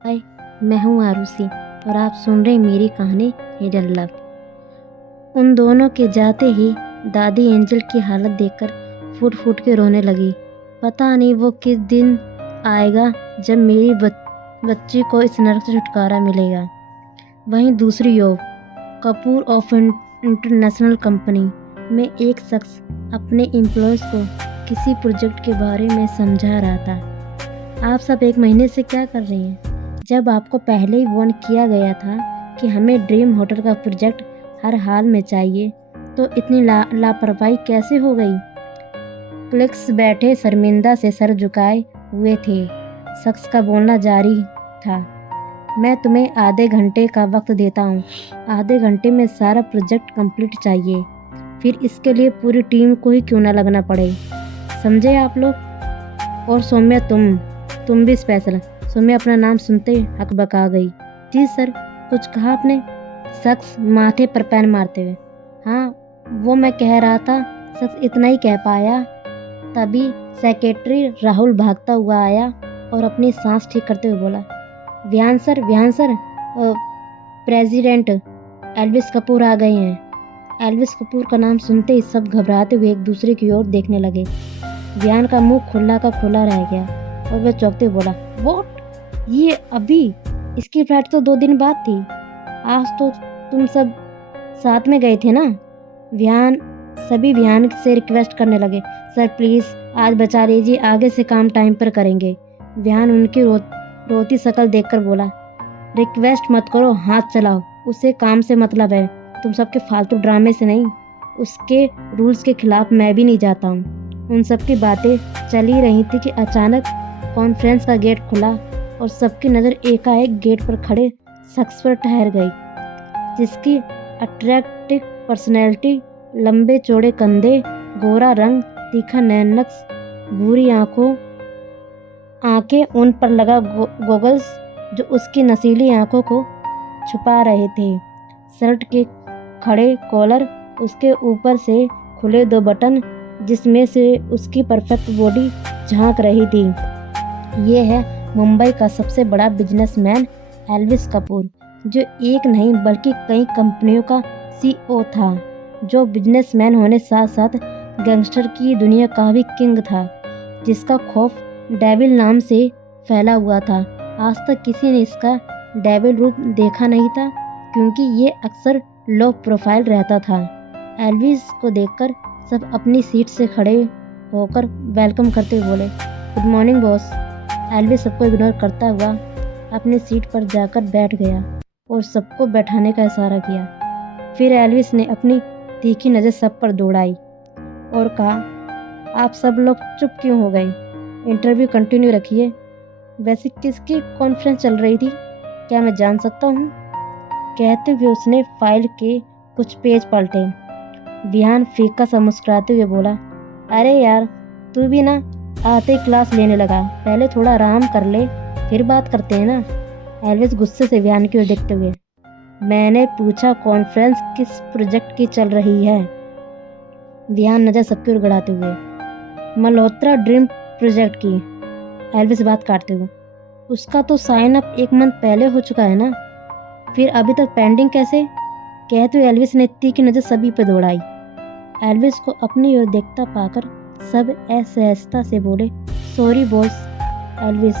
हाय, मैं हूँ आरुषि और आप सुन रहे हैं मेरी कहानी हिडन लव। उन दोनों के जाते ही दादी एंजल की हालत देखकर फूट फूट के रोने लगी। पता नहीं वो किस दिन आएगा जब मेरी बच्ची को इस नरक से छुटकारा मिलेगा। वहीं दूसरी ओर कपूर ऑफ इंटरनेशनल कंपनी में एक शख्स अपने एम्प्लॉयज़ को किसी प्रोजेक्ट के बारे में समझा रहा था। आप सब एक महीने से क्या कर रही हैं? जब आपको पहले ही वार्न किया गया था कि हमें ड्रीम होटल का प्रोजेक्ट हर हाल में चाहिए, तो इतनी लापरवाही कैसे हो गई? क्लिक्स बैठे शर्मिंदा से सर झुकाए हुए थे। शख्स का बोलना जारी था। मैं तुम्हें आधे घंटे का वक्त देता हूँ। आधे घंटे में सारा प्रोजेक्ट कंप्लीट चाहिए, फिर इसके लिए पूरी टीम को ही क्यों ना लगना पड़े। समझे आप लोग? और सौम्या, तुम भी स्पेशल। सौम्या अपना नाम सुनते हकबका गई। जी सर, कुछ कहा आपने? शख्स माथे पर पैन मारते हुए। हाँ, वो मैं कह रहा था। शख्स इतना ही कह पाया, तभी सेक्रेटरी राहुल भागता हुआ आया और अपनी सांस ठीक करते हुए बोला, Vihan sir, president Elvis Kapoor आ गए हैं। एल्विस कपूर का नाम सुनते ही सब घबराते हुए एक दूसरे की ओर देखने लगे। विहान का मुंह खुला का खुला रह गया और वह चौंकते हुए बोला, व्हाट? ये अभी? इसकी फ्लाइट तो 2 दिन बाद थी। आज तो तुम सब साथ में गए थे ना? सभी विहान से रिक्वेस्ट करने लगे, सर प्लीज़ आज बचा लीजिए, आगे से काम टाइम पर करेंगे। विहान उनकी रोती शक्ल देखकर बोला, रिक्वेस्ट मत करो, हाथ चलाओ, उसे काम से मतलब है, तुम सबके फालतू ड्रामे से नहीं। उसके रूल्स के खिलाफ मैं भी नहीं जाता हूँ। उन सबकी बातें चल ही रही थी कि अचानक कॉन्फ्रेंस का गेट खुला और सबकी नज़र एकाएक गेट पर खड़े शख्स पर ठहर गई, जिसकी अट्रैक्टिव पर्सनैलिटी, लंबे चौड़े कंधे, गोरा रंग, तीखा नैननक्श, भूरी आंखें, उन पर लगा गोगल्स जो उसकी नसीली आंखों को छुपा रहे थे, शर्ट के खड़े कॉलर, उसके ऊपर से खुले 2 बटन जिसमें से उसकी परफेक्ट बॉडी झांक रही थी। ये है मुंबई का सबसे बड़ा बिजनेसमैन एल्विस कपूर, जो एक नहीं बल्कि कई कंपनियों का CEO था, जो बिजनेसमैन होने साथ साथ गैंगस्टर की दुनिया का भी किंग था, जिसका खौफ डेविल नाम से फैला हुआ था। आज तक किसी ने इसका डेविल रूप देखा नहीं था, क्योंकि ये अक्सर लो प्रोफाइल रहता था। एल्विस को देखकर सब अपनी सीट से खड़े होकर वेलकम करते हुए बोले, गुड मॉर्निंग बॉस। एल्विस सबको इग्नोर करता हुआ अपनी सीट पर जाकर बैठ गया और सबको बैठाने का इशारा किया। फिर एल्विस ने अपनी तीखी नज़र सब पर दौड़ाई और कहा, आप सब लोग चुप क्यों हो गए? इंटरव्यू कंटिन्यू रखिए। वैसे किसकी कॉन्फ्रेंस चल रही थी, क्या मैं जान सकता हूँ? कहते हुए उसने फाइल के कुछ पेज पलटे। विहान फीका सा मुस्कुराते हुए बोला, अरे यार, तू भी ना आते ही क्लास लेने लगा, पहले थोड़ा आराम कर ले, फिर बात करते हैं ना। एल्विस गुस्से से विहान की ओर देखते हुए, मैंने पूछा कॉन्फ्रेंस किस प्रोजेक्ट की चल रही है? विहान नज़र सबकी ओर गड़ाते हुए, मल्होत्रा ड्रीम प्रोजेक्ट की। एल्विस बात काटते हुए, उसका तो साइन अप 1 मंथ पहले हो चुका है ना, फिर अभी तक पेंडिंग कैसे? कहते हुए एल्विस ने तीखी नज़र सभी पर दौड़ाई। एल्विस को अपनी ओर देखता पाकर सब असहजता से बोले, sorry boss. Elvis,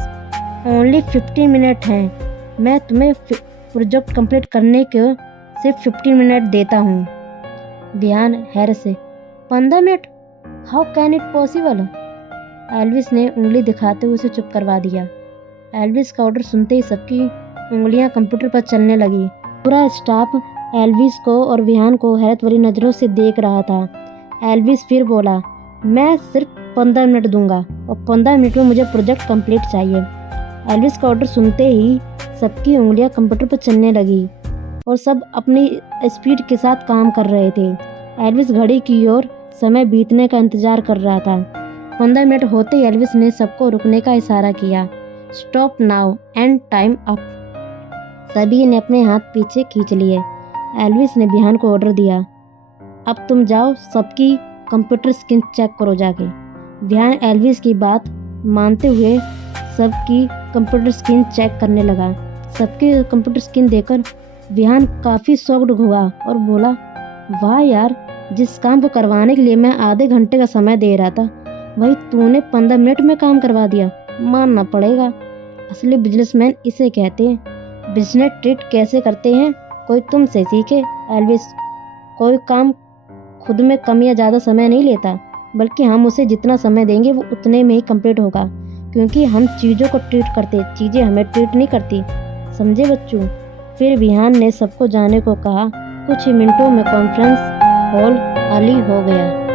only 15 minute हैं, मैं तुम्हें प्रोजेक्ट कंप्लीट करने के सिर्फ 15 मिनट देता हूँ। विहान हैरत से, 15 minute? How can it possible? Elvis ने उंगली दिखाते हुए उसे चुप करवा दिया। एल्विस का ऑर्डर सुनते ही सबकी उंगलियां कंप्यूटर पर चलने लगी। पूरा स्टाफ एल्विस को और विहान को हैरत भरी नज़रों से देख रहा था। एल्विस फिर बोला, मैं सिर्फ 15 मिनट दूंगा और 15 मिनट में मुझे प्रोजेक्ट कंप्लीट चाहिए। एल्विस का ऑर्डर सुनते ही सबकी उंगलियां कंप्यूटर पर चलने लगी और सब अपनी स्पीड के साथ काम कर रहे थे। एल्विस घड़ी की ओर समय बीतने का इंतजार कर रहा था। 15 मिनट होते ही एल्विस ने सबको रुकने का इशारा किया। Stop now and time up. सभी ने अपने हाथ पीछे खींच लिए। एल्विस ने विहान को ऑर्डर दिया, अब तुम जाओ, सबकी कंप्यूटर स्क्रीन चेक करो जाके। विहान एल्विस की बात मानते हुए सबकी कंप्यूटर स्क्रीन चेक करने लगा। सबकी कंप्यूटर स्क्रीन देखकर विहान काफ़ी शॉक्ड हुआ और बोला, वाह यार, जिस काम को करवाने के लिए मैं आधे घंटे का समय दे रहा था वही तूने 15 मिनट में काम करवा दिया। मानना पड़ेगा, असली बिजनेसमैन इसे कहते हैं। बिजनेस ट्रीट कैसे करते हैं कोई तुमसे सीखे एल्विस। कोई काम खुद में कम या ज़्यादा समय नहीं लेता, बल्कि हम उसे जितना समय देंगे वो उतने में ही कंप्लीट होगा, क्योंकि हम चीज़ों को ट्रीट करते, चीज़ें हमें ट्रीट नहीं करती। समझे बच्चों? फिर विहान ने सबको जाने को कहा। कुछ ही मिनटों में कॉन्फ्रेंस हॉल खाली हो गया।